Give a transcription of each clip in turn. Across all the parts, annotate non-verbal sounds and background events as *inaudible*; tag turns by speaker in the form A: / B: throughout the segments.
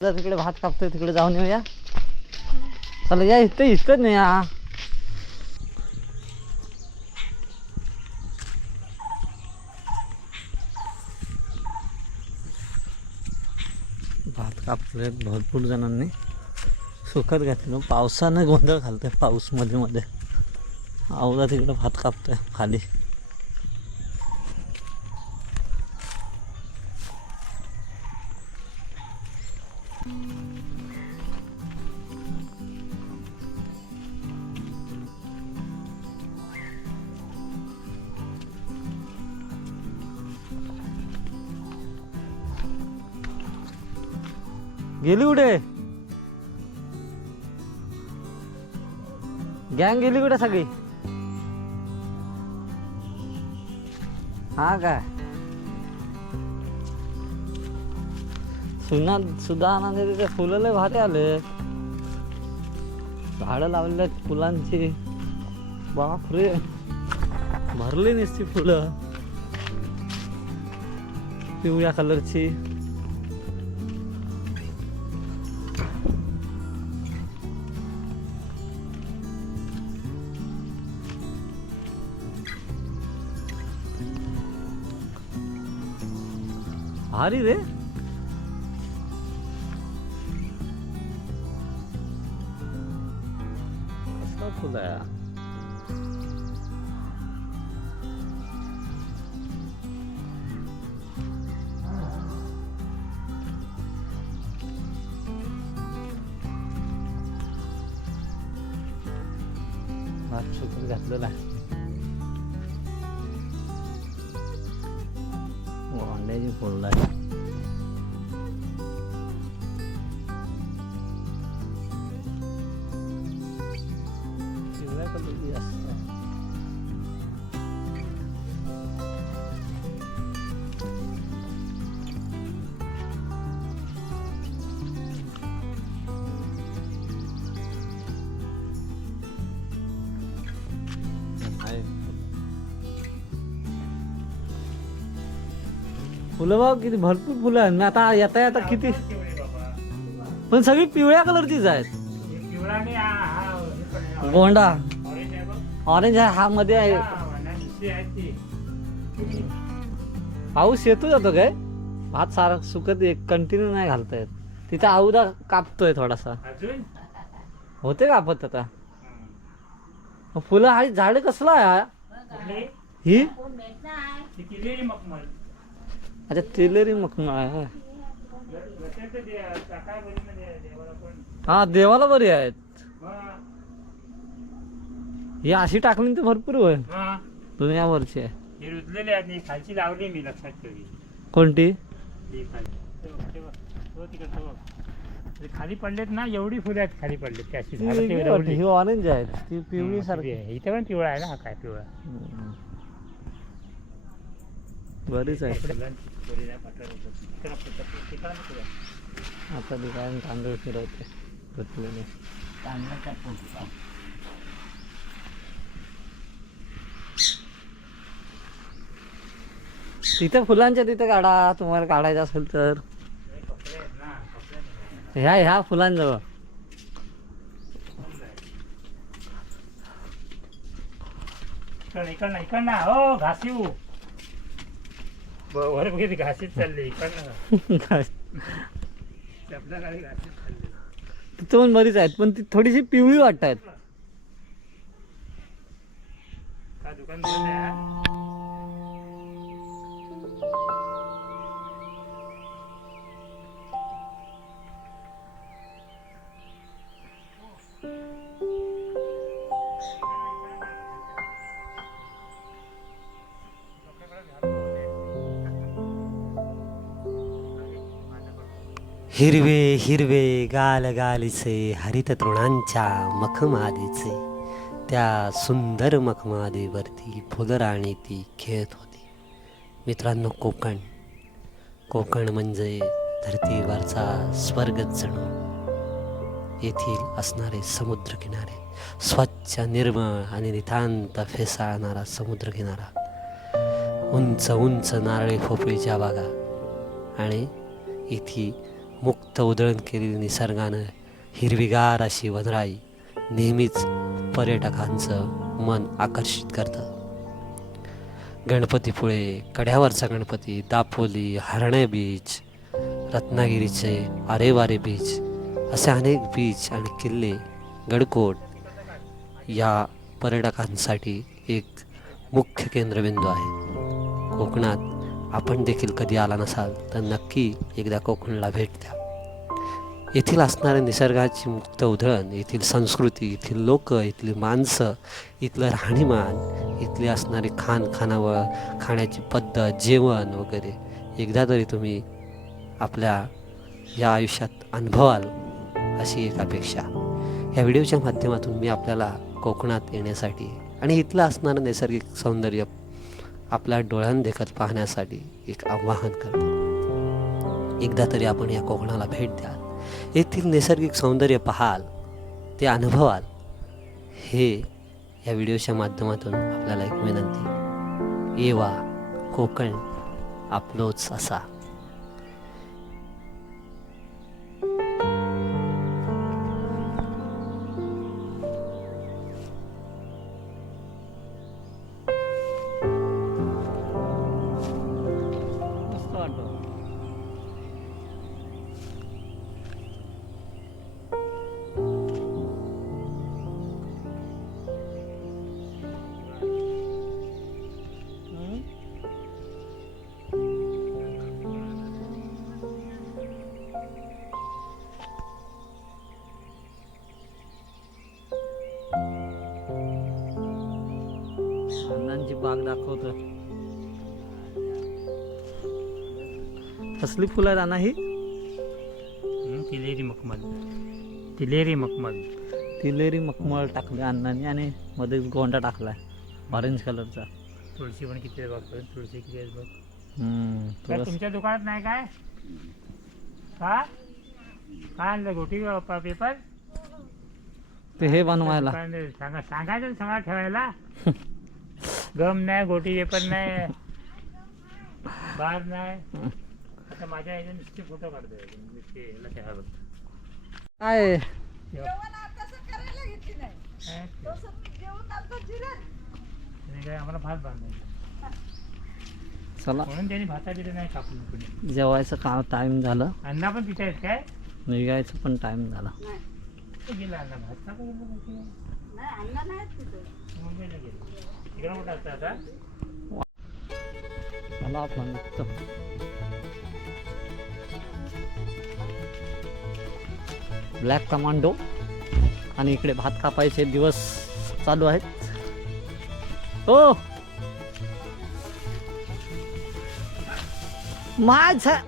A: जर तिकडे भात कापतोय तिकडे जाऊन येऊया. चला या इथं इथं नाही या भात कापले भरपूर जणांनी. सुखत घातलं. पावसानं गोंधळ घालतोय पाऊसमध्ये मध्ये. आवला तिकडे भात कापतोय खाली. गेली कुठे? गँग गेली कुठे सगळी? हा काय सुना सुद्धा आनंद तिथे फुलं लय भारी आले. झाडं लावलेले फुलांची. बापरे. भरली नसती फुलं. पिवळ्या कलरची भारी रे कसलं फुल आहे हा? भात सुकत घातलेला आहे फुलं बघ किती भरपूर फुलं आहेत. मी आता येता येता किती पण सगळी पिवळ्या कलरचीच आहेत. गोंडा. ऑरेंज आहे हा मध्ये आहे. पाऊस येतो जातो काय? भात सारा सुकत एक कंटिन्यू नाही घालता येत. तिथे औदा कापतोय थोडासा. होते कापत आता. फुलं हा झाड कसलं आहे? हा? अच्छा तेलेरी मखमळ आहे. हा देवाला बरी आहेत. ही अशी टाकली तर भरपूर होईल दुनियावरची आहे.
B: हे रुजलेले आहेत ही खालची लावली मी लक्षात ठेवली.
A: कोणती?
B: ही खाली. तिकडे. ते पडलेत ना एवढी फुलं आहेत खाली पडलेत ती अशी
A: ती
B: झाडं ते
A: वेगळी वाटते.
B: रवली.
A: ही ऑरेंज आहे ती पिवळी सारखी.
B: आहे. इथे पण पिवळा आहे ना हा काय पिवळा.
A: बरीच आहे. आता ती काय तांदूळ फिरवते धुतलेले तिथे फुलांच्या तिथे काढा तुम्हाला काढायचं असेल तर.
B: हे.
A: ह्या ह्या फुलांजवळ.
B: इकडं इकडं नाही, इकडं ना हो घासीव वर घासीत चालली चालली *laughs*
A: तिथे पण बरीच आहेत पण ती थोडीशी पिवळी वाटतात
B: का दुकान
C: हिरवे हिरवे गाल गालीचे हरित तृणांच्या मखमादीचे. त्या सुंदर मखमादीवरती फुलराणी ती खेळत होती. मित्रांनो कोकण. कोकण म्हणजे धरतीवरचा स्वर्गच जणू. येथील असणारे समुद्रकिनारे स्वच्छ निर्मळ आणि नितांत फेसाळणारा समुद्रकिनारा. उंच उंच नारळी खोपळीच्या बागा. आणि इथे मुक्त उधळण केलेली निसर्गानं हिरवीगार अशी वनराई नेहमीच पर्यटकांचं मन आकर्षित करतं. गणपतीपुळे कड्यावरचा गणपती दापोली हरणे बीच रत्नागिरीचे आरेवारे बीच असे अनेक बीच आणि किल्ले गडकोट या पर्यटकांसाठी एक मुख्य केंद्रबिंदू आहे. कोकणात आपण देखील कधी आला नसाल तर नक्की एकदा कोकणला भेट द्या. येथील असणाऱ्या निसर्गाची मुक्त उधळण येथील संस्कृती येथील लोक इथली माणसं इथलं राहणीमान इथली असणारी खाण खानावळ खाण्याची पद्धत जेवण वगैरे. एकदा तरी तुम्ही आपल्या या आयुष्यात अनुभवाल अशी एक अपेक्षा. या व्हिडिओच्या माध्यमातून मी आपल्याला कोकणात येण्यासाठी आणि इथलं असणारं नैसर्गिक सौंदर्य आपल्या डोळ्यांदेखत पाहण्यासाठी एक आव्हान करतो. एकदा तरी आपण या कोकणाला भेट द्याल. येथील नैसर्गिक सौंदर्य पाहाल ते अनुभवाल. हे या व्हिडिओच्या माध्यमातून आपल्याला एक विनंती. येवा कोकण आपलोच असा.
A: बाग दाखवतो कसली फुलं अण्णा ही?
B: तिलेरी मखमल. तिलेरी मखमल.
A: तिलेरी मखमळ टाकली अण्णांनी आणि मध्ये गोंडा टाकलाय ऑरेंज कलरचा
B: तुळशी पण किती बघ तुळशी किती आहे बघ. तुमच्या दुकानात नाही काय? का काय आणलं गोटी पेपर?
A: ते हे बनवायला.
B: सांगा सांगायचं ना सगळं ठेवायला. *laughs* गम नाही गोटी पेपर नाही बार नाही. आता माझ्या ह्याच्या नुसते फोटो काढतोय नुसते याला.
A: काय?
B: काय? आणि काय? आम्हाला भात बांधायचं.
A: चला.
B: म्हणून त्यांनी भाता दिले नाही कापून कुणी.
A: जेवायचं का टाइम झालं?
B: अण्णा पण तिथे आहेत काय?
A: निघायचं पण टाइम झाला.
B: गेला अण्णा? भात टाकू गेला.
A: मला आपण ब्लॅक कमांडो आणि इकडे भात कापायचे दिवस चालू आहेत. हो. माझा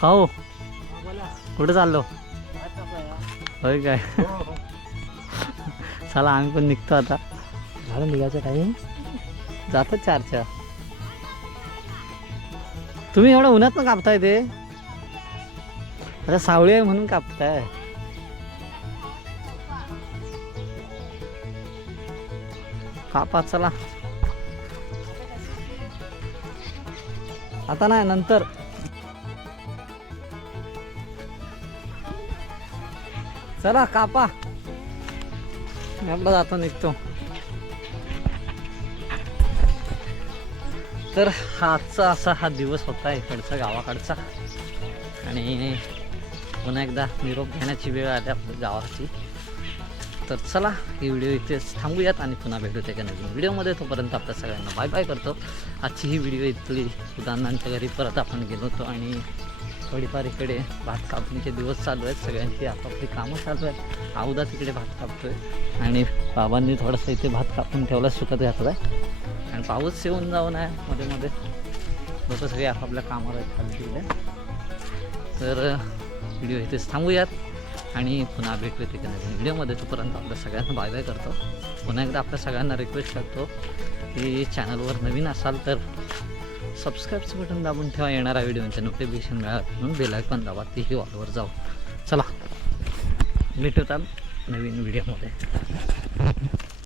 A: का हो कुठे चाललो? होय काय? चला आम्ही पण निघतो आता. झालं निघायचं टाईम जातात चारच्या तुम्ही एवढं उन्हात ना कापताय ते? आता सावळी आहे म्हणून कापताय. कापा चला. आता नाही नंतर. चला कापा. आपला जातो निघतो. तर हा आजचा असा हा दिवस होता इकडचा गावाकडचा. आणि पुन्हा एकदा निरोप घेण्याची वेळ आली आपल्या गावाची. तर चला ही व्हिडिओ इथेच थांबूयात आणि पुन्हा भेटूया एका नवीन व्हिडिओमध्ये. तोपर्यंत आपल्या सगळ्यांना बाय बाय करतो. आजची ही व्हिडिओ इथली उदाहरणांच्या घरी परत आपण गेलो होतो आणि थोडीफार इकडे भात कापणीचे दिवस चालू आहेत. सगळ्यांची आपापली कामं चालू आहेत. आवदा तिकडे भात कापतोय. आणि बाबांनी थोडंसं इथे भात कापून ठेवला सुकत घातला आणि पाऊस येऊन जाऊन आहे मध्ये मध्ये. लोक सगळे आपापल्या कामावर आहेत खाली तिकडे. तर व्हिडिओ इथेच थांबूयात. आणि पुन्हा भेटूयात एका नवीन व्हिडिओमध्ये. तोपर्यंत आपल्या सगळ्यांना बाय बाय करतो. पुन्हा एकदा आपल्या सगळ्यांना रिक्वेस्ट करतो की चॅनलवर नवीन असाल तर सबस्क्राईबचं बटन दाबून ठेवा येणाऱ्या व्हिडिओचे नोटिफिकेशन मिळालं म्हणून बेलायकॉन दाबा तेही ऑलवर जाऊ चला भेटूतात नवीन व्हिडिओमध्ये